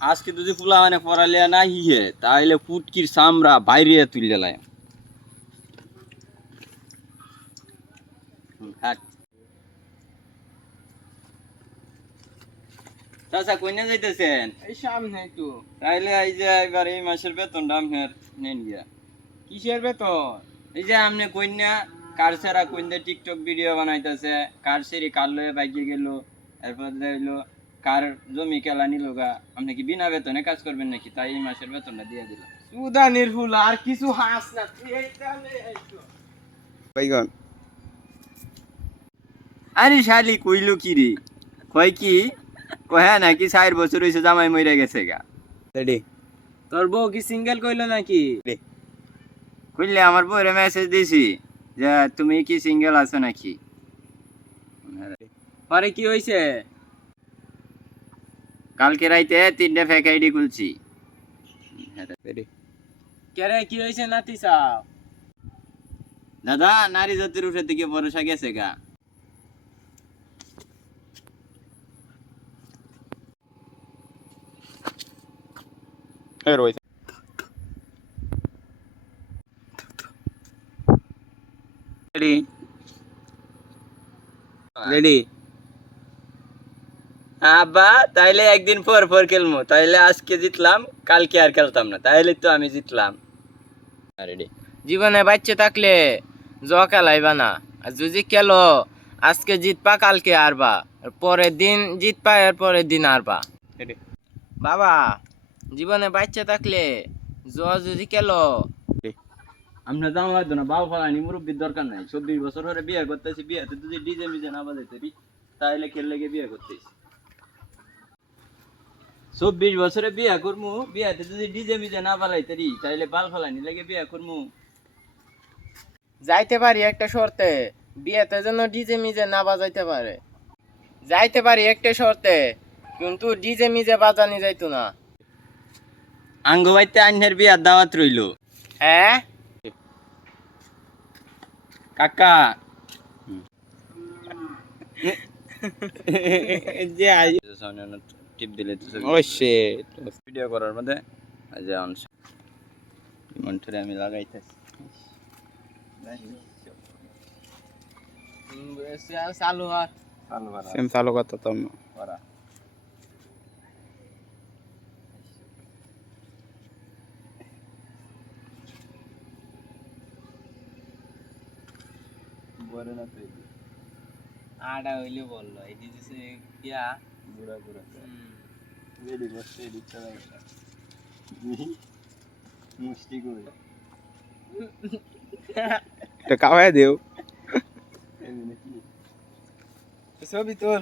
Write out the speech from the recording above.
আজকে যদি ফুলা মানে পড়ালিয়া না হিয়ে তাহলে পুটকির চামড়া বাইরে তুলে লাই চাচা কইনা যাইতেছেন? এই সামনে একটু। তাইলে এই যে এবার এই মাসের বেতনটা আপনার নেন গিয়া। কিসের বেতন? এই যে আপনি কইনা কার ছাড়া কইনা টিকটক ভিডিও বানাইতেছে, কার সেরি কার লয়ে বাইকে গেল, এরপর হইলো কার জমি কেলা নিল গা, আপনি কি বিনা বেতনে কাজ করবেন নাকি? তাই এই মাসের বেতনটা দিয়ে দিলাম। সুদানির ফুল আর কিছু হাস না তুই এইখানে আইছো। বাইগন আরে শালি কইলো কি রে? কয় কি? কয় নাকি 4 বছর হইছে জামাই মইরা গেছে গা। রেডি তোর বউ কি সিঙ্গেল কইলো নাকি? কইলে আমার বউরে মেসেজ দিছি যে তুমি কি সিঙ্গেল আছো নাকি? পরে কি হইছে? কালকে রাইতে 3টা ফেক আইডি খুলছি। রেডি কেরে কি হইছে নাতি সাও? দাদা নারী জাতির উপরে থেকে ভরসা গেছে গা। এর হইছে রেডি রেডি আব্বা তাইলে একদিন পর পর খেলবো, তাইলে আজকে জিতলাম কালকে আর খেলতাম না, তাইলে তো আমি জিতলাম। রেডি জীবনে বাচ্চা থাকলে জ খেলাইবা না, আর যদি খেলো আজকে জিতপা কালকে হারবা, আর পরের দিন জিতপা এর পরের দিন হারবা। রেডি বাবা জীবনে বাচ্চা থাকলে জ যদি খেলো আমরা দাম হয়তো না বাবু ফালানি মুরব্বীর দরকার নাই। 24 বছর ধরে বিয়ে করতেছি, বিয়েতে যদি ডিজে মিজে না বাজাইতে তাহলে খেললে গিয়ে বিয়ে করতেছি। 24 বছরে বিয়ে করমু, বিয়েতে যদি ডিজে মিজে না বাজাইতে তাহলে বাল ফালানি লাগে বিয়ে করমু। যাইতে পারি একটা শর্তে, বিয়েতে যেন ডিজে মিজে না বাজাইতে পারে। যাইতে পারি একটা শর্তে, কিন্তু ডিজে মিজে বাজানি যাইতো না। আঙ্গ বাইতে আইনের বিয়ার দাওয়াত রইল। হ্যাঁ কাকা যে টিপ দিলে ও শিট ভিডিও করার মধ্যে যে মন্টরে আমি লাগাইতেছি। চালু আর সেম চালু করতে তো করা বড় না তুই আডা হইলে বললো এই দিছে কিয়া বুড়া বুড়া রেডি বসে দিচ্ছে না মুষ্টি করে এটা কাওয়ায় দেও ছবি তোর